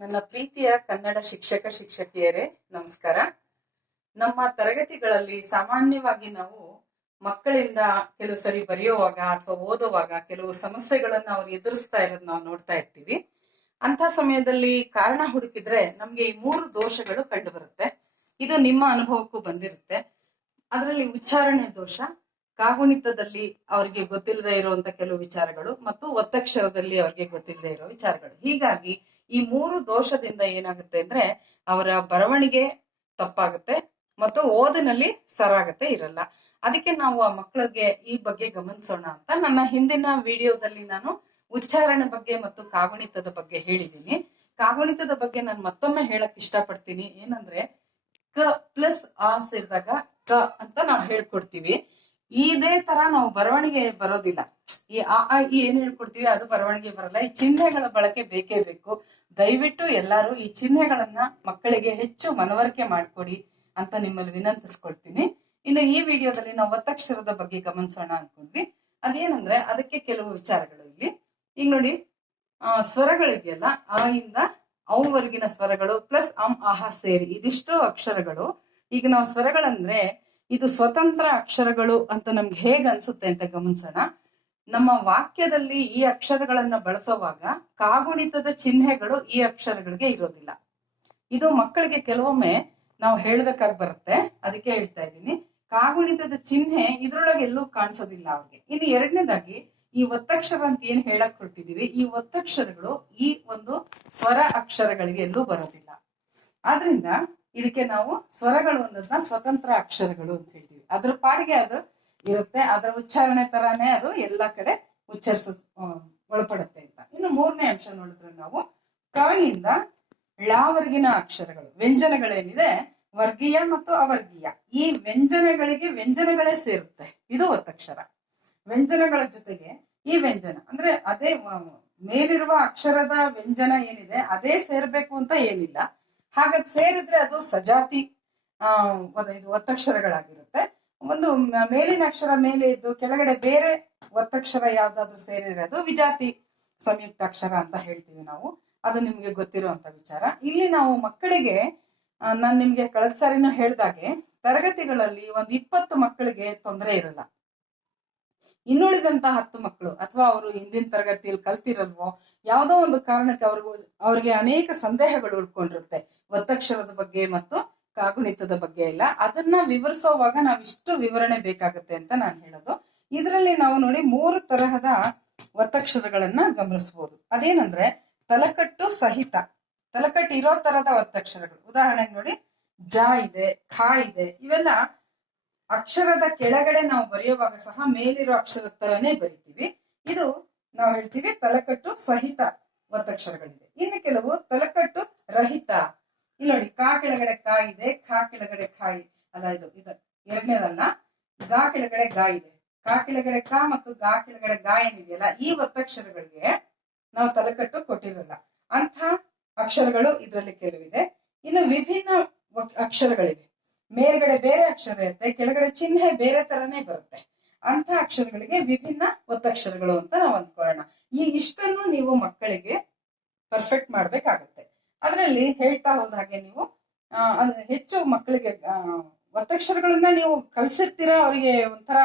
ನನ್ನ ಪ್ರೀತಿಯ ಕನ್ನಡ ಶಿಕ್ಷಕ ಶಿಕ್ಷಕಿಯರೇ ನಮಸ್ಕಾರ. ನಮ್ಮ ತರಗತಿಗಳಲ್ಲಿ ಸಾಮಾನ್ಯವಾಗಿ ನಾವು ಮಕ್ಕಳಿಂದ ಕೆಲವು ಸರಿ ಬರೆಯುವಾಗ ಅಥವಾ ಓದುವಾಗ ಕೆಲವು ಸಮಸ್ಯೆಗಳನ್ನ ಅವ್ರು ಎದುರಿಸ್ತಾ ಇರೋದು ನಾವು ನೋಡ್ತಾ ಇರ್ತೀವಿ. ಅಂತ ಸಮಯದಲ್ಲಿ ಕಾರಣ ಹುಡುಕಿದ್ರೆ ನಮ್ಗೆ ಈ 3 ದೋಷಗಳು ಕಂಡು ಬರುತ್ತೆ. ಇದು ನಿಮ್ಮ ಅನುಭವಕ್ಕೂ ಬಂದಿರುತ್ತೆ. ಅದರಲ್ಲಿ ಉಚ್ಚಾರಣೆ ದೋಷ, ಕಾಗುಣಿತದಲ್ಲಿ ಅವರಿಗೆ ಗೊತ್ತಿಲ್ಲದೆ ಇರುವಂತ ಕೆಲವು ವಿಚಾರಗಳು ಮತ್ತು ಒತ್ತಕ್ಷರದಲ್ಲಿ ಅವರಿಗೆ ಗೊತ್ತಿಲ್ಲದೆ ಇರೋ ವಿಚಾರಗಳು. ಹೀಗಾಗಿ ಈ 3 ದೋಷದಿಂದ ಏನಾಗುತ್ತೆ ಅಂದ್ರೆ ಅವರ ಬರವಣಿಗೆ ತಪ್ಪಾಗುತ್ತೆ ಮತ್ತು ಓದಿನಲ್ಲಿ ಸರಾಗತೆ ಇರಲ್ಲ. ಅದಕ್ಕೆ ನಾವು ಆ ಮಕ್ಕಳಿಗೆ ಈ ಬಗ್ಗೆ ಗಮನಿಸೋಣ ಅಂತ ನನ್ನ ಹಿಂದಿನ ವಿಡಿಯೋದಲ್ಲಿ ನಾನು ಉಚ್ಚಾರಣೆ ಬಗ್ಗೆ ಮತ್ತು ಕಾಗುಣಿತದ ಬಗ್ಗೆ ಹೇಳಿದ್ದೀನಿ. ಕಾಗುಣಿತದ ಬಗ್ಗೆ ನಾನು ಮತ್ತೊಮ್ಮೆ ಹೇಳಕ್ ಇಷ್ಟಪಡ್ತೀನಿ. ಏನಂದ್ರೆ ಕ ಪ್ಲಸ್ ಆ ಸೇರಿದಾಗ ಕ ಅಂತ ನಾವು ಹೇಳ್ಕೊಡ್ತೀವಿ. ಇದೇ ತರ ನಾವು ಬರವಣಿಗೆ ಬರೋದಿಲ್ಲ. ಈ ಏನ್ ಹೇಳ್ಕೊಡ್ತೀವಿ ಅದು ಬರವಣಿಗೆ ಬರಲ್ಲ. ಈ ಚಿಹ್ನೆಗಳ ಬಳಕೆ ಬೇಕೇ ಬೇಕು. ದಯವಿಟ್ಟು ಎಲ್ಲರೂ ಈ ಚಿಹ್ನೆಗಳನ್ನ ಮಕ್ಕಳಿಗೆ ಹೆಚ್ಚು ಮನವರಿಕೆ ಮಾಡ್ಕೊಡಿ ಅಂತ ನಿಮ್ಮಲ್ಲಿ ವಿನಂತಿಸ್ಕೊಳ್ತೀನಿ. ಇನ್ನು ಈ ವಿಡಿಯೋದಲ್ಲಿ ನಾವು ಒತ್ತಕ್ಷರದ ಬಗ್ಗೆ ಗಮನಿಸೋಣ ಅನ್ಕೊಂಡ್ವಿ. ಅದೇನಂದ್ರೆ ಅದಕ್ಕೆ ಕೆಲವು ವಿಚಾರಗಳು ಇಲ್ಲಿ. ಈಗ ನೋಡಿ, ಸ್ವರಗಳಿದೆಯಲ್ಲ, ಆ ಇಂದ ಅವರೆಗಿನ ಸ್ವರಗಳು ಪ್ಲಸ್ ಆಹ ಸೇರಿ ಇದಿಷ್ಟು ಅಕ್ಷರಗಳು. ಈಗ ನಾವು ಸ್ವರಗಳಂದ್ರೆ ಇದು ಸ್ವತಂತ್ರ ಅಕ್ಷರಗಳು ಅಂತ ನಮ್ಗೆ ಹೇಗ್ ಅನ್ಸುತ್ತೆ ಅಂತ ಗಮನಿಸೋಣ. ನಮ್ಮ ವಾಕ್ಯದಲ್ಲಿ ಈ ಅಕ್ಷರಗಳನ್ನ ಬಳಸುವಾಗ ಕಾಗುಣಿತದ ಚಿಹ್ನೆಗಳು ಈ ಅಕ್ಷರಗಳಿಗೆ ಇರೋದಿಲ್ಲ. ಇದು ಮಕ್ಕಳಿಗೆ ಕೆಲವೊಮ್ಮೆ ನಾವು ಹೇಳ್ಬೇಕಾಗಿ ಬರುತ್ತೆ. ಅದಕ್ಕೆ ಹೇಳ್ತಾ ಇದ್ದೀನಿ, ಕಾಗುಣಿತದ ಚಿಹ್ನೆ ಇದ್ರೊಳಗೆ ಎಲ್ಲೂ ಕಾಣಿಸೋದಿಲ್ಲ ಅವ್ರಿಗೆ. ಇನ್ನು ಎರಡನೇದಾಗಿ ಈ ಒತ್ತಕ್ಷರ ಅಂತ ಏನ್ ಹೇಳಕ್ ಹೊರಟಿದೀವಿ, ಈ ಒತ್ತಕ್ಷರಗಳು ಈ ಒಂದು ಸ್ವರ ಅಕ್ಷರಗಳಿಗೆ ಎಲ್ಲೂ ಬರೋದಿಲ್ಲ. ಆದ್ರಿಂದ ಇದಕ್ಕೆ ನಾವು ಸ್ವರಗಳು ಅನ್ನೋದನ್ನ ಸ್ವತಂತ್ರ ಅಕ್ಷರಗಳು ಅಂತ ಹೇಳ್ತೀವಿ. ಅದ್ರ ಪಾಡಿಗೆ ಅದು ಇರುತ್ತೆ, ಅದರ ಉಚ್ಚಾರಣೆ ತರಾನೇ ಅದು ಎಲ್ಲಾ ಕಡೆ ಒಳಪಡುತ್ತೆ ಅಂತ. ಇನ್ನು 3ನೇ ಅಂಶ ನೋಡಿದ್ರೆ ನಾವು ಕ ಇಂದ ಳವರೆಗಿನ ಅಕ್ಷರಗಳು, ವ್ಯಂಜನಗಳೇನಿದೆ ವರ್ಗೀಯ ಮತ್ತು ಅವರ್ಗೀಯ, ಈ ವ್ಯಂಜನಗಳಿಗೆ ವ್ಯಂಜನಗಳೇ ಸೇರುತ್ತೆ. ಇದು ಒತ್ತಕ್ಷರ. ವ್ಯಂಜನಗಳ ಜೊತೆಗೆ ಈ ವ್ಯಂಜನ ಅಂದ್ರೆ ಅದೇ ಮೇಲಿರುವ ಅಕ್ಷರದ ವ್ಯಂಜನ ಏನಿದೆ ಅದೇ ಸೇರ್ಬೇಕು ಅಂತ ಏನಿಲ್ಲ. ಹಾಗಾಗಿ ಸೇರಿದ್ರೆ ಅದು ಸಜಾತಿ ಇದು ಒತ್ತಕ್ಷರಗಳಾಗಿರುತ್ತೆ. ಒಂದು ಮೇಲಿನ ಅಕ್ಷರ ಮೇಲೆ ಇದ್ದು ಕೆಳಗಡೆ ಬೇರೆ ಒತ್ತಕ್ಷರ ಯಾವ್ದಾದ್ರು ಸೇರಿದ್ರೆ ಅದು ವಿಜಾತಿ ಸಂಯುಕ್ತಾಕ್ಷರ ಅಂತ ಹೇಳ್ತೀವಿ ನಾವು. ಅದು ನಿಮ್ಗೆ ಗೊತ್ತಿರುವಂತ ವಿಚಾರ. ಇಲ್ಲಿ ನಾವು ಮಕ್ಕಳಿಗೆ ನಾನು ನಿಮ್ಗೆ ಕಳೆದ ಸಾರಿನೂ ಹೇಳ್ದಾಗೆ ತರಗತಿಗಳಲ್ಲಿ 20 ಮಕ್ಕಳಿಗೆ ತೊಂದರೆ ಇರಲ್ಲ. ಇನ್ನುಳಿದಂತ 10 ಮಕ್ಕಳು ಅಥವಾ ಅವರು ಹಿಂದಿನ ತರಗತಿಯಲ್ಲಿ ಕಲ್ತಿರಲ್ವೋ ಯಾವುದೋ ಒಂದು ಕಾರಣಕ್ಕೆ ಅವ್ರಿಗೆ ಅನೇಕ ಸಂದೇಹಗಳು ಉಳ್ಕೊಂಡಿರುತ್ತೆ ಒತ್ತಕ್ಷರದ ಬಗ್ಗೆ ಮತ್ತು ಕಾಗುಣಿತದ ಬಗ್ಗೆ ಎಲ್ಲ. ಅದನ್ನ ವಿವರಿಸೋವಾಗ ನಾವಿಷ್ಟು ವಿವರಣೆ ಬೇಕಾಗುತ್ತೆ ಅಂತ ನಾನು ಹೇಳೋದು. ಇದರಲ್ಲಿ ನಾವು ನೋಡಿ 3 ತರಹದ ಒತ್ತಕ್ಷರಗಳನ್ನ ಗಮನಿಸಬಹುದು. ಅದೇನಂದ್ರೆ ತಲಕಟ್ಟು ಸಹಿತ, ತಲಕಟ್ಟು ಇರೋ ತರದ ಒತ್ತಕ್ಷರಗಳು. ಉದಾಹರಣೆಗೆ ನೋಡಿ, ಜ ಇದೆ, ಖ ಇದೆ. ಇವೆಲ್ಲ ಅಕ್ಷರದ ಕೆಳಗಡೆ ನಾವು ಬರೆಯುವಾಗ ಸಹ ಮೇಲಿರೋ ಅಕ್ಷರದ ತರನೇ ಬರಿತೀವಿ. ಇದು ನಾವು ಹೇಳ್ತೀವಿ ತಲಕಟ್ಟು ಸಹಿತ ಒತ್ತಕ್ಷರಗಳಿದೆ. ಇನ್ನು ಕೆಲವು ತಲಕಟ್ಟು ರಹಿತ. ಇಲ್ಲಿ ನೋಡಿ, ಕಾ ಕೆಳಗಡೆ ಕಾ ಇದೆ, ಖಾ ಕೆಳಗಡೆ ಖಾಯಿ ಅಲ್ಲ, ಇದು ಎರಡನೇದಲ್ಲ. ಗಾ ಕೆಳಗಡೆ ಗಾ ಇದೆ, ಕಾ ಕೆಳಗಡೆ ಕಾ ಮತ್ತು ಗಾ ಕೆಳಗಡೆ ಗಾ ಏನಿದೆಯಲ್ಲ, ಈ ಒತ್ತಕ್ಷರಗಳಿಗೆ ನಾವು ತಲಕಟ್ಟು ಕೊಟ್ಟಿರಲ್ಲ. ಅಂಥ ಅಕ್ಷರಗಳು ಇದರಲ್ಲಿ ಕೆಲವಿದೆ. ಇನ್ನು ವಿಭಿನ್ನ ಅಕ್ಷರಗಳಿವೆ. ಮೇಲ್ಗಡೆ ಬೇರೆ ಅಕ್ಷರ ಇರುತ್ತೆ, ಕೆಳಗಡೆ ಚಿಹ್ನೆ ಬೇರೆ ತರನೇ ಬರುತ್ತೆ. ಅಂತ ಅಕ್ಷರಗಳಿಗೆ ವಿಭಿನ್ನ ಒತ್ತಕ್ಷರಗಳು ಅಂತ ನಾವು ಅಂದ್ಕೊಳ್ಳೋಣ. ಈ ಇಷ್ಟನ್ನು ನೀವು ಮಕ್ಕಳಿಗೆ ಪರ್ಫೆಕ್ಟ್ ಮಾಡ್ಬೇಕಾಗತ್ತೆ. ಅದರಲ್ಲಿ ಹೇಳ್ತಾ ಹೋದ ಹಾಗೆ ನೀವು ಹೆಚ್ಚು ಮಕ್ಕಳಿಗೆ ಒತ್ತಕ್ಷರಗಳನ್ನ ನೀವು ಕಲ್ಸಿರ್ತೀರಾ. ಅವರಿಗೆ ಒಂಥರ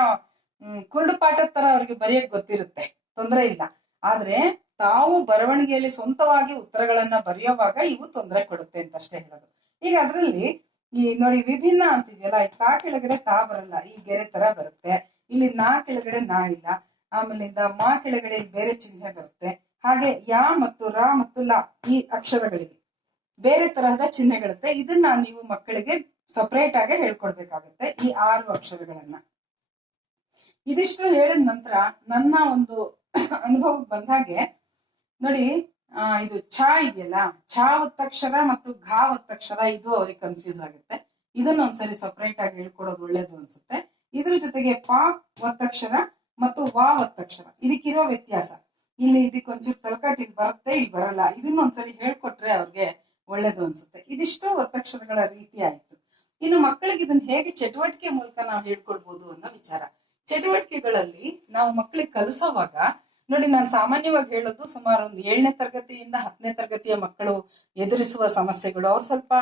ಕುರುಡು ಪಾಠದ ತರ ಅವ್ರಿಗೆ ಬರೆಯಕ್ ಗೊತ್ತಿರುತ್ತೆ, ತೊಂದರೆ ಇಲ್ಲ. ಆದ್ರೆ ತಾವು ಬರವಣಿಗೆಯಲ್ಲಿ ಸ್ವಂತವಾಗಿ ಉತ್ತರಗಳನ್ನ ಬರೆಯುವಾಗ ಇವು ತೊಂದರೆ ಕೊಡುತ್ತೆ ಅಂತ ಅಷ್ಟೇ ಹೇಳೋದು. ಈಗ ಅದರಲ್ಲಿ ಈ ನೋಡಿ, ವಿಭಿನ್ನ ಅಂತಿದೆಯಲ್ಲ, ಈ ತಾ ಕೆಳಗಡೆ ತಾ ಬರಲ್ಲ, ಈ ಗೆರೆ ತರ ಬರುತ್ತೆ. ಇಲ್ಲಿ ನಾ ಕೆಳಗಡೆ ನಾ ಇಲ್ಲ. ಆಮೇಲಿಂದ ಮಾ ಕೆಳಗಡೆ ಬೇರೆ ಚಿಹ್ನೆ ಬರುತ್ತೆ. ಹಾಗೆ ಯಾ ಮತ್ತು ರಾ ಮತ್ತು ಲಾ ಈ ಅಕ್ಷರಗಳಿಗೆ ಬೇರೆ ತರಹದ ಚಿಹ್ನೆಗಳಿರುತ್ತೆ. ಇದನ್ನ ನೀವು ಮಕ್ಕಳಿಗೆ ಸಪರೇಟ್ ಆಗಿ ಹೇಳ್ಕೊಡ್ಬೇಕಾಗುತ್ತೆ, ಈ 6 ಅಕ್ಷರಗಳನ್ನ. ಇದಿಷ್ಟು ಹೇಳಿದ ನಂತರ ನನ್ನ ಒಂದು ಅನುಭವಕ್ಕೆ ಬಂದಾಗೆ ನೋಡಿ, ಇದು ಛ ಇದೆಯಲ್ಲ, ಛ ಒತ್ತಕ್ಷರ ಮತ್ತು ಘಾ ಒತ್ತಕ್ಷರ, ಇದು ಅವ್ರಿಗೆ ಕನ್ಫ್ಯೂಸ್ ಆಗುತ್ತೆ. ಇದನ್ನ ಒಂದ್ಸರಿ ಸಪರೇಟ್ ಆಗಿ ಹೇಳ್ಕೊಡೋದು ಒಳ್ಳೇದು ಅನ್ಸುತ್ತೆ. ಇದ್ರ ಜೊತೆಗೆ ಪ ಒತ್ತಕ್ಷರ ಮತ್ತು ವಾ ಒತ್ತಕ್ಷರ, ಇದಕ್ಕಿರೋ ವ್ಯತ್ಯಾಸ. ಇಲ್ಲಿ ಇದಕ್ಕೊಂಚೂರು ತಲಕಟ್ಟು ಇಲ್ಲಿ ಬರುತ್ತೆ, ಇಲ್ಲಿ ಬರಲ್ಲ. ಇದನ್ನ ಒಂದ್ಸರಿ ಹೇಳ್ಕೊಟ್ರೆ ಅವ್ರಿಗೆ ಒಳ್ಳೇದು ಅನ್ಸುತ್ತೆ. ಇದಿಷ್ಟು ಒತ್ತಕ್ಷರಗಳ ರೀತಿ ಆಯ್ತು. ಇನ್ನು ಮಕ್ಕಳಿಗೆ ಇದನ್ನ ಹೇಗೆ ಚಟುವಟಿಕೆ ಮೂಲಕ ನಾವು ಹೇಳ್ಕೊಡ್ಬೋದು ಅನ್ನೋ ವಿಚಾರ. ಚಟುವಟಿಕೆಗಳಲ್ಲಿ ನಾವು ಮಕ್ಕಳಿಗೆ ಕಲಿಸೋವಾಗ ನೋಡಿ, ನಾನು ಸಾಮಾನ್ಯವಾಗಿ ಹೇಳೋದು ಸುಮಾರು ಒಂದು 7ನೇ ತರಗತಿಯಿಂದ 10ನೇ ತರಗತಿಯ ಮಕ್ಕಳು ಎದುರಿಸುವ ಸಮಸ್ಯೆಗಳು. ಅವ್ರು ಸ್ವಲ್ಪ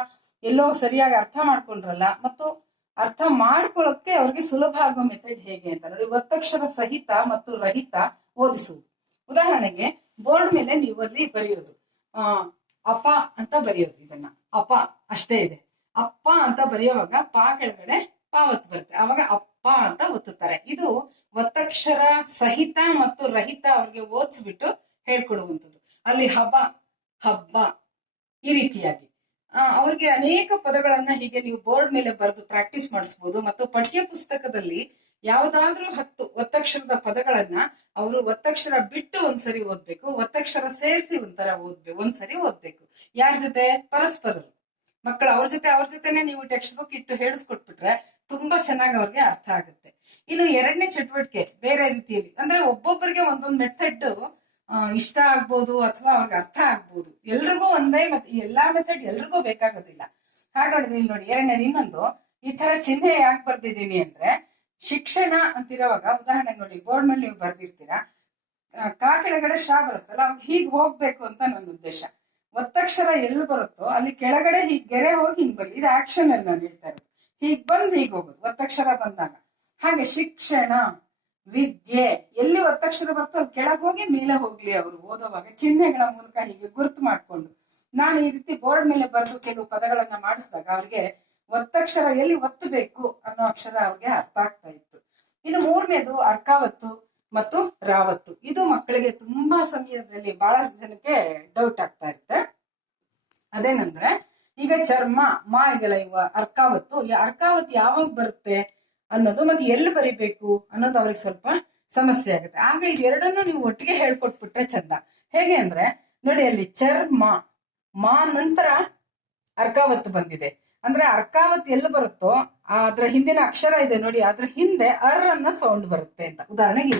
ಎಲ್ಲೋ ಸರಿಯಾಗಿ ಅರ್ಥ ಮಾಡ್ಕೊಂಡ್ರಲ್ಲ, ಮತ್ತು ಅರ್ಥ ಮಾಡ್ಕೊಳ್ಳೋಕೆ ಅವ್ರಿಗೆ ಸುಲಭ ಆಗೋ ಮೆಥಡ್ ಹೇಗೆ ಅಂತ ನೋಡಿ, ಒತ್ತಕ್ಷರ ಸಹಿತ ಮತ್ತು ರಹಿತ ಓದಿಸುವುದು. ಉದಾಹರಣೆಗೆ ಬೋರ್ಡ್ ಮೇಲೆ ನೀವು ಅಲ್ಲಿ ಬರೆಯೋದು ಅಪ ಅಂತ ಬರೆಯೋದು. ಇದನ್ನ ಅಪ ಅಷ್ಟೇ ಇದೆ. ಅಪ್ಪ ಅಂತ ಬರೆಯುವಾಗ ಪಾ ಕೆಳಗಡೆ ಪಾವತ್ ಬರುತ್ತೆ, ಅವಾಗ ಅಪ್ಪ ಅಂತ ಒತ್ತುತ್ತಾರೆ. ಇದು ಒತ್ತಕ್ಷರ ಸಹಿತ ಮತ್ತು ರಹಿತ ಅವ್ರಿಗೆ ಓದಿಸ್ಬಿಟ್ಟು ಹೇಳ್ಕೊಡುವಂಥದ್ದು. ಅಲ್ಲಿ ಹಬ್ಬ, ಹಬ್ಬ ಈ ರೀತಿಯಾಗಿ ಅವ್ರಿಗೆ ಅನೇಕ ಪದಗಳನ್ನ ಹೀಗೆ ನೀವು ಬೋರ್ಡ್ ಮೇಲೆ ಬರೆದು ಪ್ರಾಕ್ಟೀಸ್ ಮಾಡಿಸ್ಬೋದು. ಮತ್ತು ಪಠ್ಯ ಪುಸ್ತಕದಲ್ಲಿ ಯಾವ್ದಾದ್ರೂ 10 ಒತ್ತಕ್ಷರದ ಪದಗಳನ್ನ ಅವರು ಒತ್ತಕ್ಷರ ಬಿಟ್ಟು ಒಂದ್ಸರಿ ಓದ್ಬೇಕು, ಒತ್ತಕ್ಷರ ಸೇರಿಸಿ ಒಂದ್ಸರಿ ಓದ್ಬೇಕು. ಯಾರ ಜೊತೆ? ಪರಸ್ಪರರು ಮಕ್ಕಳು. ಅವ್ರ ಜೊತೆನೆ ನೀವು ಟೆಕ್ಸ್ಟ್ ಬುಕ್ ಇಟ್ಟು ಹೇಳಿಸ್ಕೊಟ್ಬಿಟ್ರೆ ತುಂಬಾ ಚೆನ್ನಾಗಿ ಅವ್ರಿಗೆ ಅರ್ಥ ಆಗುತ್ತೆ. ಇನ್ನು 2ನೇ ಚಟುವಟಿಕೆ ಬೇರೆ ರೀತಿಯಲ್ಲಿ, ಅಂದ್ರೆ ಒಬ್ಬೊಬ್ಬರಿಗೆ ಒಂದೊಂದು ಮೆಥಡ್ ಇಷ್ಟ ಆಗ್ಬೋದು ಅಥವಾ ಅವ್ರಿಗೆ ಅರ್ಥ ಆಗ್ಬೋದು. ಎಲ್ರಿಗೂ ಒಂದೇ ಎಲ್ಲಾ ಮೆಥಡ್ ಎಲ್ರಿಗೂ ಬೇಕಾಗೋದಿಲ್ಲ. ಹಾಗಾದ್ರೆ ಇಲ್ಲಿ ನೋಡಿ, 2ನೇದು ಇನ್ನೊಂದು, ಈ ತರ ಚಿಹ್ನೆ ಯಾಕೆ ಬರ್ದಿದ್ದೀನಿ ಅಂದ್ರೆ, ಶಿಕ್ಷಣ ಅಂತಿರೋವಾಗ ಉದಾಹರಣೆಗೆ ನೋಡಿ, ಬೋರ್ಡ್ ಮೇಲೆ ನೀವು ಬರ್ದಿರ್ತೀರಾ, ಕಾ ಕೆಳಗಡೆ ಶಾ ಬರುತ್ತಲ್ಲ, ಅವಾಗ ಹೀಗ್ ಹೋಗ್ಬೇಕು ಅಂತ ನನ್ನ ಉದ್ದೇಶ. ಒತ್ತಕ್ಷರ ಎಲ್ಲಿ ಬರುತ್ತೋ ಅಲ್ಲಿ ಕೆಳಗಡೆ ಹೀಗ್ ಗೆರೆ ಹೋಗಿ ಹಿಂಗ್ ಬರ್ಲಿ. ಇದು ಆಕ್ಷನ್ ಅಲ್ಲಿ ನಾನು ಹೇಳ್ತಾ ಇರೋದು. ಹೀಗ್ ಬಂದ್ ಹೀಗ್ ಹೋಗುದು ಒತ್ತಕ್ಷರ ಬಂದಾಗ. ಹಾಗೆ ಶಿಕ್ಷಣ, ವಿದ್ಯೆ ಎಲ್ಲಿ ಒತ್ತಕ್ಷರ ಬರ್ತೋ ಅಲ್ಲಿ ಕೆಳಗೆ ಹೋಗಿ ಮೇಲೆ ಹೋಗ್ಲಿ ಅವರು ಓದುವಾಗ, ಚಿಹ್ನೆಗಳ ಮೂಲಕ ಹೀಗೆ ಗುರುತು ಮಾಡ್ಕೊಂಡು. ನಾನು ಈ ರೀತಿ ಬೋರ್ಡ್ ಮೇಲೆ ಬರೆದು ಕೆಲವು ಪದಗಳನ್ನ ಮಾಡಿಸಿದಾಗ ಅವ್ರಿಗೆ ಒತ್ತಕ್ಷರ ಎಲ್ಲಿ ಒತ್ತಬೇಕು ಅನ್ನೋ ಅಕ್ಷರ ಅವ್ರಿಗೆ ಅರ್ಥ ಆಗ್ತಾ ಇತ್ತು. ಇನ್ನು 3ನೇದು ಅರ್ಕಾವತ್ತು ಮತ್ತು ರಾವತ್ತು. ಇದು ಮಕ್ಕಳಿಗೆ ತುಂಬಾ ಸಮಯದಲ್ಲಿ ಬಹಳಷ್ಟು ಜನಕ್ಕೆ ಡೌಟ್ ಆಗ್ತಾ ಇರುತ್ತೆ. ಅದೇನಂದ್ರೆ, ಈಗ ಚರ್ಮ ಮಾ ಇದೆಲ್ಲ, ಇವ ಅರ್ಕಾವತ್ತು ಯಾವಾಗ ಬರುತ್ತೆ ಅನ್ನೋದು, ಮತ್ತೆ ಎಲ್ಲಿ ಬರಿಬೇಕು ಅನ್ನೋದು ಅವ್ರಿಗೆ ಸ್ವಲ್ಪ ಸಮಸ್ಯೆ ಆಗುತ್ತೆ. ಆಗ ಇದೆರಡನ್ನು ನೀವು ಒಟ್ಟಿಗೆ ಹೇಳ್ಕೊಟ್ಬಿಟ್ರೆ ಚಂದ. ಹೇಗೆ ಅಂದ್ರೆ ನೋಡಿ, ಅಲ್ಲಿ ಚರ್ಮ ಮಾ ನಂತರ ಅರ್ಕಾವತ್ತು ಬಂದಿದೆ ಅಂದ್ರೆ ಅರ್ಕಾವತ್ ಎಲ್ಲಿ ಬರುತ್ತೋ ಅದ್ರ ಹಿಂದಿನ ಅಕ್ಷರ ಇದೆ ನೋಡಿ, ಅದ್ರ ಹಿಂದೆ ಅನ್ನೋ ಸೌಂಡ್ ಬರುತ್ತೆ ಅಂತ. ಉದಾಹರಣೆಗೆ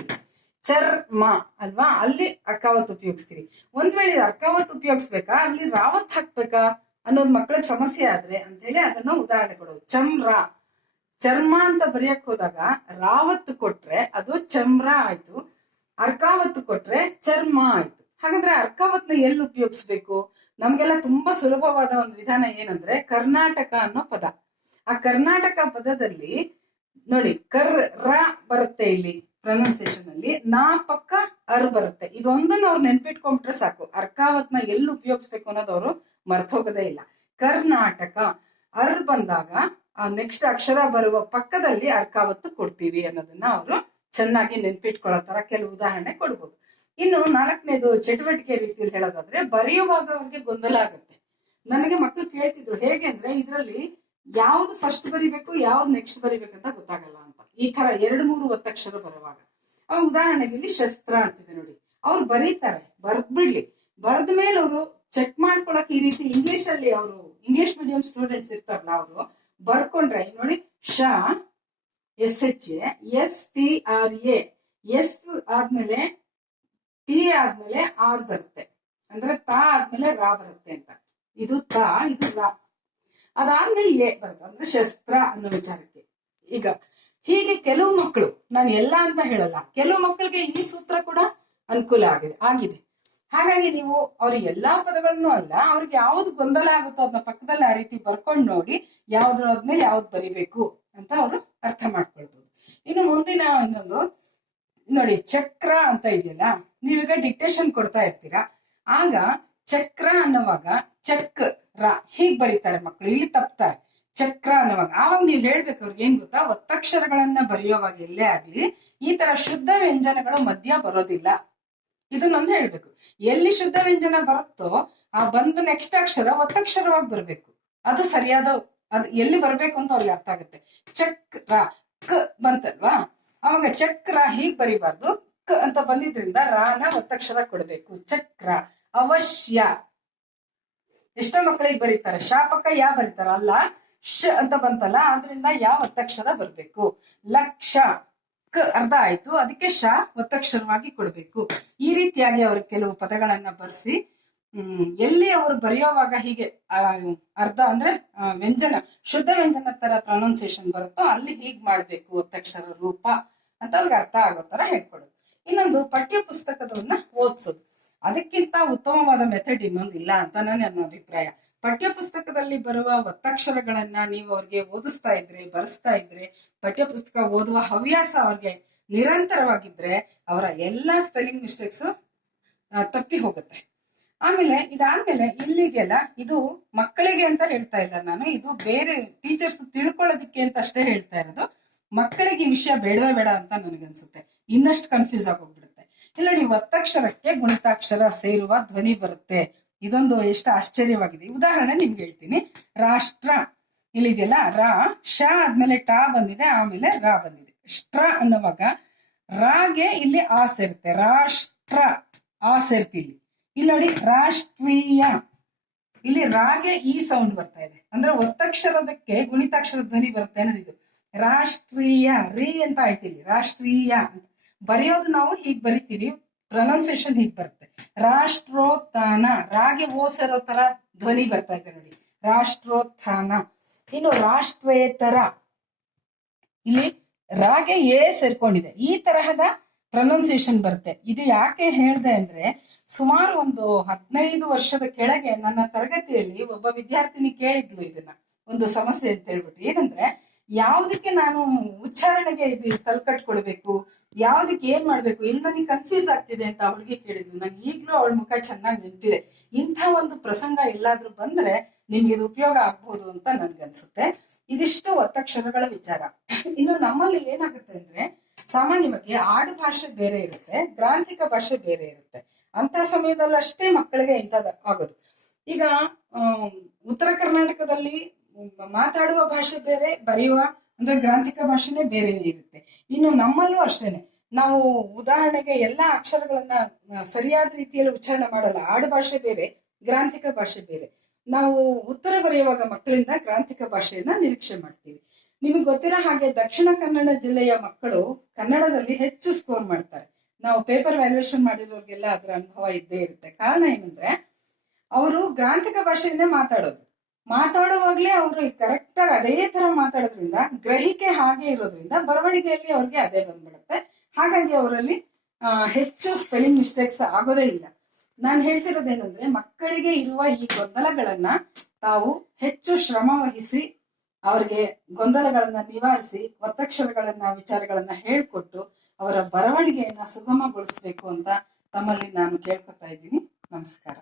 ಚರ್ಮ ಅಲ್ವಾ, ಅಲ್ಲಿ ಅರ್ಕಾವತ್ ಉಪಯೋಗಿಸ್ತೀವಿ. ಒಂದ್ ವೇಳೆ ಅರ್ಕಾವತ್ ಉಪಯೋಗಿಸ್ಬೇಕಾ, ಅಲ್ಲಿ ರಾವತ್ ಹಾಕ್ಬೇಕಾ ಅನ್ನೋದು ಮಕ್ಕಳಿಗೆ ಸಮಸ್ಯೆ ಆದ್ರೆ ಅಂತ ಹೇಳಿ ಅದನ್ನ ಉದಾಹರಣೆ ಕೊಡೋದು. ಚರ್ಮ ಅಂತ ಬರೆಯಕ್ ಹೋದಾಗ ರಾವತ್ತು ಕೊಟ್ರೆ ಅದು ಚಮ್ರ ಆಯ್ತು, ಅರ್ಕಾವತ್ತು ಕೊಟ್ರೆ ಚರ್ಮ ಆಯ್ತು. ಹಾಗಾದ್ರೆ ಅರ್ಕಾವತ್ನ ಎಲ್ಲಿ ಉಪಯೋಗಿಸ್ಬೇಕು? ನಮ್ಗೆಲ್ಲ ತುಂಬಾ ಸುಲಭವಾದ ಒಂದು ವಿಧಾನ ಏನಂದ್ರೆ, ಕರ್ನಾಟಕ ಅನ್ನೋ ಪದ. ಆ ಕರ್ನಾಟಕ ಪದದಲ್ಲಿ ನೋಡಿ, ರ ಬರುತ್ತೆ ಇಲ್ಲಿ ಪ್ರೊನೌನ್ಸಿಯೇಷನ್ ಅಲ್ಲಿ, ನಾ ಪಕ್ಕ ಬರುತ್ತೆ. ಇದೊಂದನ್ನು ಅವ್ರು ನೆನ್ಪಿಟ್ಕೊಂಡ್ಬಿಟ್ರೆ ಸಾಕು. ಅರ್ಕಾವತ್ನ ಎಲ್ಲಿ ಉಪಯೋಗಿಸ್ಬೇಕು ಅನ್ನೋದು ಅವರು ಮರ್ತೋಗೋದೇ ಇಲ್ಲ. ಕರ್ನಾಟಕ ಬಂದಾಗ ಆ ನೆಕ್ಸ್ಟ್ ಅಕ್ಷರ ಬರುವ ಪಕ್ಕದಲ್ಲಿ ಅರ್ಕಾವತ್ತು ಕೊಡ್ತೀವಿ ಅನ್ನೋದನ್ನ ಅವರು ಚೆನ್ನಾಗಿ ನೆನ್ಪಿಟ್ಕೊಳ್ಳೋ ತರ ಕೆಲವು ಉದಾಹರಣೆ ಕೊಡ್ಬೋದು. ಇನ್ನು 4ನೇದು ಚಟುವಟಿಕೆ ರೀತಿಯಲ್ಲಿ ಹೇಳೋದಾದ್ರೆ, ಬರೆಯುವಾಗ ಅವ್ರಿಗೆ ಗೊಂದಲ ಆಗುತ್ತೆ. ನನಗೆ ಮಕ್ಕಳು ಕೇಳ್ತಿದ್ರು, ಹೇಗೆ ಅಂದ್ರೆ ಇದ್ರಲ್ಲಿ ಯಾವ್ದು ಫಸ್ಟ್ ಬರಿಬೇಕು ಯಾವ್ದು ನೆಕ್ಸ್ಟ್ ಬರಿಬೇಕಂತ ಗೊತ್ತಾಗಲ್ಲ ಅಂತ. ಈ ತರ 2-3 ಒತ್ತಕ್ಷರ ಬರುವಾಗ ಅವಾಗ ಉದಾಹರಣೆಗೆ ಇಲ್ಲಿ ಶಸ್ತ್ರ ಅಂತಿದೆ ನೋಡಿ, ಅವ್ರು ಬರೀತಾರೆ, ಬರ್ದ್ಬಿಡ್ಲಿ. ಬರ್ದ ಮೇಲೆ ಅವರು ಚೆಕ್ ಮಾಡ್ಕೊಳಕ್ ಈ ರೀತಿ ಇಂಗ್ಲಿಷ್ ಅಲ್ಲಿ, ಅವರು ಇಂಗ್ಲಿಷ್ ಮೀಡಿಯಂ ಸ್ಟೂಡೆಂಟ್ಸ್ ಇರ್ತಾರಲ್ಲ, ಅವರು ಬರ್ಕೊಂಡ್ರೆ ನೋಡಿ, ಶ SH STRA, ಎಸ್ ಆದ್ಮೇಲೆ ಟಿ ಆದ್ಮೇಲೆ ಆರ್ ಬರುತ್ತೆ, ಅಂದ್ರೆ ತಾ ಆದ್ಮೇಲೆ ರಾ ಬರುತ್ತೆ ಅಂತ. ಇದು ತಾ, ಇದು ರಾ. ಅದಾದ್ಮೇಲೆ ಎ ಬರುತ್ತೆ, ಅಂದ್ರೆ ಶಸ್ತ್ರ ಅನ್ನೋ ವಿಚಾರಕ್ಕೆ. ಈಗ ಹೀಗೆ ಕೆಲವು ಮಕ್ಕಳು, ನಾನು ಎಲ್ಲ ಅಂತ ಹೇಳಲ್ಲ, ಕೆಲವು ಮಕ್ಕಳಿಗೆ ಈ ಸೂತ್ರ ಕೂಡ ಅನುಕೂಲ ಆಗಿದೆ. ಹಾಗಾಗಿ ನೀವು ಅವ್ರಿಗೆ ಎಲ್ಲಾ ಪದಗಳನ್ನು ಅಲ್ಲ, ಅವ್ರಿಗೆ ಯಾವ್ದು ಗೊಂದಲ ಆಗುತ್ತೋ ಅದನ್ನ ಪಕ್ಕದಲ್ಲಿ ಆ ರೀತಿ ಬರ್ಕೊಂಡು ನೋಡಿ ಯಾವ್ದ್ರಾದ್ಮೇಲೆ ಯಾವ್ದು ಬರಿಬೇಕು ಅಂತ ಅವರು ಅರ್ಥ ಮಾಡ್ಕೊಳ್ಬೋದು. ಇನ್ನು ಮುಂದಿನ ಇನ್ನೊಂದು ನೋಡಿ, ಚಕ್ರ ಅಂತ ಇದೆಯಲ್ಲ, ನೀವೀಗ ಡಿಕ್ಟೇಷನ್ ಕೊಡ್ತಾ ಇರ್ತೀರಾ, ಆಗ ಚಕ್ರ ಅನ್ನುವಾಗ ರ ಹೀಗ್ ಬರೀತಾರೆ ಮಕ್ಕಳು, ಇಲ್ಲಿ ತಪ್ತಾರೆ. ಚಕ್ರ ಅನ್ನುವಾಗ ಆವಾಗ ನೀವು ಹೇಳ್ಬೇಕು ಅವ್ರಿಗೆ, ಏನ್ ಗೊತ್ತಾ, ಒತ್ತಕ್ಷರಗಳನ್ನ ಬರೆಯುವಾಗ ಎಲ್ಲೇ ಆಗ್ಲಿ ಈ ತರ ಶುದ್ಧ ವ್ಯಂಜನಗಳು ಮಧ್ಯ ಬರೋದಿಲ್ಲ. ಇದನ್ನೊಂದು ಹೇಳ್ಬೇಕು. ಎಲ್ಲಿ ಶುದ್ಧ ವ್ಯಂಜನ ಬರುತ್ತೋ ಆ ಬಂದು ನೆಕ್ಸ್ಟ್ ಅಕ್ಷರ ಒತ್ತಕ್ಷರವಾಗಿ ಬರ್ಬೇಕು. ಅದು ಸರಿಯಾದ, ಅದು ಎಲ್ಲಿ ಬರ್ಬೇಕು ಅಂತ ಅವ್ರಿಗೆ ಅರ್ಥ ಆಗುತ್ತೆ. ಚಕ್ರ ಕ ಬಂತಲ್ವಾ, ಅವಾಗ ಚಕ್ರ ಹೀಗ್ ಬರಿಬಾರ್ದು, ಕ ಅಂತ ಬಂದಿದ್ರಿಂದ ರಾನ ಒತ್ತಕ್ಷರ ಕೊಡ್ಬೇಕು. ಚಕ್ರ. ಅವಶ್ಯ, ಎಷ್ಟೋ ಮಕ್ಕಳಿಗೆ ಬರೀತಾರೆ ಶಾಪಕ ಯಾ ಬರೀತಾರ, ಅಲ್ಲ ಶ ಅಂತ ಬಂತಲ್ಲ, ಆದ್ರಿಂದ ಯಾವ ಒತ್ತಕ್ಷರ ಬರ್ಬೇಕು. ಲಕ್ಷ ಕ ಅರ್ಧ ಆಯ್ತು, ಅದಕ್ಕೆ ಶ ಒತ್ತಕ್ಷರವಾಗಿ ಕೊಡ್ಬೇಕು. ಈ ರೀತಿಯಾಗಿ ಅವರು ಕೆಲವು ಪದಗಳನ್ನ ಬರ್ಸಿ ಎಲ್ಲಿ ಅವರು ಬರೆಯುವಾಗ ಹೀಗೆ ಅರ್ಧ ಅಂದ್ರೆ ವ್ಯಂಜನ, ಶುದ್ಧ ವ್ಯಂಜನ ತರ ಪ್ರೊನೌನ್ಸಿಯೇಷನ್ ಬರುತ್ತೋ ಅಲ್ಲಿ ಹೀಗ್ ಮಾಡ್ಬೇಕು ಒತ್ತಕ್ಷರ ರೂಪ ಅಂತ ಅವ್ರಿಗೆ ಅರ್ಥ ಆಗೋ ತರ ಹೇಳ್ಕೊಡೋದು. ಇನ್ನೊಂದು ಪಠ್ಯ ಪುಸ್ತಕದವನ್ನ ಓದಿಸೋದು. ಅದಕ್ಕಿಂತ ಉತ್ತಮವಾದ ಮೆಥಡ್ ಇನ್ನೊಂದಿಲ್ಲ ಅಂತ ನನ್ನ ಅಭಿಪ್ರಾಯ. ಪಠ್ಯ ಪುಸ್ತಕದಲ್ಲಿ ಬರುವ ಒತ್ತಕ್ಷರಗಳನ್ನ ನೀವು ಅವ್ರಿಗೆ ಓದಿಸ್ತಾ ಇದ್ರೆ, ಬರೆಸ್ತಾ ಇದ್ರೆ, ಪಠ್ಯ ಪುಸ್ತಕ ಓದುವ ಹವ್ಯಾಸ ಅವ್ರಿಗೆ ನಿರಂತರವಾಗಿದ್ರೆ ಅವರ ಎಲ್ಲಾ ಸ್ಪೆಲ್ಲಿಂಗ್ ಮಿಸ್ಟೇಕ್ಸ್ ತಪ್ಪಿ ಹೋಗುತ್ತೆ. ಆಮೇಲೆ ಇದಾದ್ಮೇಲೆ ಇಲ್ಲಿಗೆಲ್ಲ ಇದು ಮಕ್ಕಳಿಗೆ ಅಂತ ಹೇಳ್ತಾ ಇಲ್ಲ ನಾನು, ಇದು ಬೇರೆ ಟೀಚರ್ಸ್ ತಿಳ್ಕೊಳ್ಳೋದಿಕ್ಕೆ ಅಂತ ಅಷ್ಟೇ ಹೇಳ್ತಾ ಇರೋದು. ಮಕ್ಕಳಿಗೆ ಈ ವಿಷಯ ಬೇಡವೇ ಬೇಡ ಅಂತ ನನಗನ್ಸುತ್ತೆ, ಇನ್ನಷ್ಟು ಕನ್ಫ್ಯೂಸ್ ಆಗೋಗ್ಬಿಡುತ್ತೆ. ಇಲ್ಲ ನೋಡಿ, ಒತ್ತಕ್ಷರಕ್ಕೆ ಗುಣಿತಾಕ್ಷರ ಸೇರುವ ಧ್ವನಿ ಬರುತ್ತೆ. ಇದೊಂದು ಎಷ್ಟು ಆಶ್ಚರ್ಯವಾಗಿದೆ. ಉದಾಹರಣೆ ನಿಮ್ಗೆ ಹೇಳ್ತೀನಿ. ರಾಷ್ಟ್ರ ಇಲ್ಲಿದೆಯಲ್ಲ, ರಾ ಶ ಆದ್ಮೇಲೆ ಟಾ ಬಂದಿದೆ, ಆಮೇಲೆ ರಾ ಬಂದಿದೆ. ಷ್ಟ್ರ ಅನ್ನುವಾಗ ರಾಗೆ ಇಲ್ಲಿ ಆ ಸೇರುತ್ತೆ, ರಾಷ್ಟ್ರ ಆ ಸೇರ್ತಿ. ಇಲ್ಲಿ ನೋಡಿ, ರಾಷ್ಟ್ರೀಯ, ಇಲ್ಲಿ ರಾಗೆ ಈ ಸೌಂಡ್ ಬರ್ತಾ ಇದೆ, ಅಂದ್ರೆ ಒತ್ತಕ್ಷರದಕ್ಕೆ ಗುಣಿತಾಕ್ಷರ ಧ್ವನಿ ಬರುತ್ತೆ ಅನ್ನೋದು. ರಾಷ್ಟ್ರೀಯ, ರೀ ಅಂತ ಆಯ್ತು ಇಲ್ಲಿ, ರಾಷ್ಟ್ರೀಯ ಬರೆಯೋದು ನಾವು ಹೀಗ್ ಬರಿತೀವಿ, ಪ್ರೊನೌನ್ಸಿಯೇಷನ್ ಹೀಗ್ ಬರುತ್ತೆ. ರಾಷ್ಟ್ರೋತ್ಥಾನ, ರಾಗೆ ಓ ಸೇರೋ ತರ ಧ್ವನಿ ಬರ್ತಾ ಇದೆ ನೋಡಿ, ರಾಷ್ಟ್ರೋತ್ಥಾನ. ಇನ್ನು ರಾಷ್ಟ್ರೇತರ, ಇಲ್ಲಿ ರಾಗೆ ಎ ಸೇರ್ಕೊಂಡಿದೆ, ಈ ತರಹದ ಪ್ರೊನೌನ್ಸಿಯೇಷನ್ ಬರುತ್ತೆ. ಇದು ಯಾಕೆ ಹೇಳ್ದೆ ಅಂದ್ರೆ, ಸುಮಾರು ಒಂದು 15 ವರ್ಷದ ಕೆಳಗೆ ನನ್ನ ತರಗತಿಯಲ್ಲಿ ಒಬ್ಬ ವಿದ್ಯಾರ್ಥಿನಿ ಕೇಳಿದ್ಲು ಇದನ್ನ, ಒಂದು ಸಮಸ್ಯೆ ಅಂತ ಹೇಳ್ಬಿಟ್ಟು. ಏನಂದ್ರೆ, ಯಾವ್ದಕ್ಕೆ ನಾನು ಉಚ್ಚಾರಣೆಗೆ ಇದು ತಲೆಕಟ್ಕೊಳ್ಬೇಕು, ಯಾವ್ದಕ್ಕೆ ಏನ್ ಮಾಡ್ಬೇಕು, ಇಲ್ಲಿ ನನಗೆ ಕನ್ಫ್ಯೂಸ್ ಆಗ್ತಿದೆ ಅಂತ ಅವಳಿಗೆ ಕೇಳಿದ್ಲು. ನಂಗೆ ಈಗ್ಲೂ ಅವಳ ಮುಖ ಚೆನ್ನಾಗಿ ನಿಂತಿದೆ. ಇಂಥ ಒಂದು ಪ್ರಸಂಗ ಎಲ್ಲಾದ್ರೂ ಬಂದ್ರೆ ನಿಮ್ಗೆ ಇದು ಉಪಯೋಗ ಆಗ್ಬಹುದು ಅಂತ ನನ್ಗನ್ಸುತ್ತೆ. ಇದಿಷ್ಟು ಒತ್ತಕ್ಷರಗಳ ವಿಚಾರ. ಇನ್ನು ನಮ್ಮಲ್ಲಿ ಏನಾಗುತ್ತೆ ಅಂದ್ರೆ, ಸಾಮಾನ್ಯವಾಗಿ ಆಡು ಭಾಷೆ ಬೇರೆ ಇರುತ್ತೆ, ಗ್ರಾಂಥಿಕ ಭಾಷೆ ಬೇರೆ ಇರುತ್ತೆ. ಅಂತ ಸಮಯದಲ್ಲಿ ಅಷ್ಟೇ ಮಕ್ಕಳಿಗೆ ಇಂಥದ್ದು ಆಗೋದು. ಈಗ ಉತ್ತರ ಕರ್ನಾಟಕದಲ್ಲಿ ಮಾತಾಡುವ ಭಾಷೆ ಬೇರೆ, ಬರೆಯುವ ಅಂದ್ರೆ ಗ್ರಾಂಥಿಕ ಭಾಷೆನೇ ಬೇರೆ ಇರುತ್ತೆ. ಇನ್ನು ನಮ್ಮಲ್ಲೂ ಅಷ್ಟೇನೆ, ನಾವು ಉದಾಹರಣೆಗೆ ಎಲ್ಲಾ ಅಕ್ಷರಗಳನ್ನ ಸರಿಯಾದ ರೀತಿಯಲ್ಲಿ ಉಚ್ಚಾರಣೆ ಮಾಡಲ್ಲ. ಆಡು ಭಾಷೆ ಬೇರೆ, ಗ್ರಾಂಥಿಕ ಭಾಷೆ ಬೇರೆ. ನಾವು ಉತ್ತರ ಬರೆಯುವಾಗ ಮಕ್ಕಳಿಂದ ಗ್ರಾಂಥಿಕ ಭಾಷೆಯನ್ನ ನಿರೀಕ್ಷೆ ಮಾಡ್ತೀವಿ. ನಿಮಗೆ ಗೊತ್ತಿರೋ ಹಾಗೆ ದಕ್ಷಿಣ ಕನ್ನಡ ಜಿಲ್ಲೆಯ ಮಕ್ಕಳು ಕನ್ನಡದಲ್ಲಿ ಹೆಚ್ಚು ಸ್ಕೋರ್ ಮಾಡ್ತಾರೆ. ನಾವು ಪೇಪರ್ ವ್ಯಾಲ್ಯೂಯೇಷನ್ ಮಾಡಿರೋರ್ಗೆಲ್ಲ ಅದರ ಅನುಭವ ಇದ್ದೇ ಇರುತ್ತೆ. ಕಾರಣ ಏನಂದ್ರೆ, ಅವರು ಗ್ರಾಂಥಿಕ ಭಾಷೆಯನ್ನೇ ಮಾತಾಡುವಾಗ್ಲೇ ಅವರು ಕರೆಕ್ಟ್ ಆಗಿ ಅದೇ ತರ ಮಾತಾಡೋದ್ರಿಂದ, ಗ್ರಹಿಕೆ ಹಾಗೆ ಇರೋದ್ರಿಂದ ಬರವಣಿಗೆಯಲ್ಲಿ ಅವ್ರಿಗೆ ಅದೇ ಬಂದ್ಬಿಡುತ್ತೆ. ಹಾಗಾಗಿ ಅವರಲ್ಲಿ ಹೆಚ್ಚು ಸ್ಪೆಲ್ಲಿಂಗ್ ಮಿಸ್ಟೇಕ್ಸ್ ಆಗೋದೇ ಇಲ್ಲ. ನಾನು ಹೇಳ್ತಿರೋದೇನಂದ್ರೆ, ಮಕ್ಕಳಿಗೆ ಇರುವ ಈ ಗೊಂದಲಗಳನ್ನ ತಾವು ಹೆಚ್ಚು ಶ್ರಮ ವಹಿಸಿ ಅವ್ರಿಗೆ ಗೊಂದಲಗಳನ್ನ ನಿವಾರಿಸಿ, ಒತ್ತಕ್ಷರಗಳನ್ನ ವಿಚಾರಗಳನ್ನ ಹೇಳ್ಕೊಟ್ಟು ಅವರ ಬರವಣಿಗೆಯನ್ನ ಸುಗಮಗೊಳಿಸ್ಬೇಕು ಅಂತ ತಮ್ಮಲ್ಲಿ ನಾನು ಕೇಳ್ಕೊತಾ ಇದ್ದೀನಿ. ನಮಸ್ಕಾರ.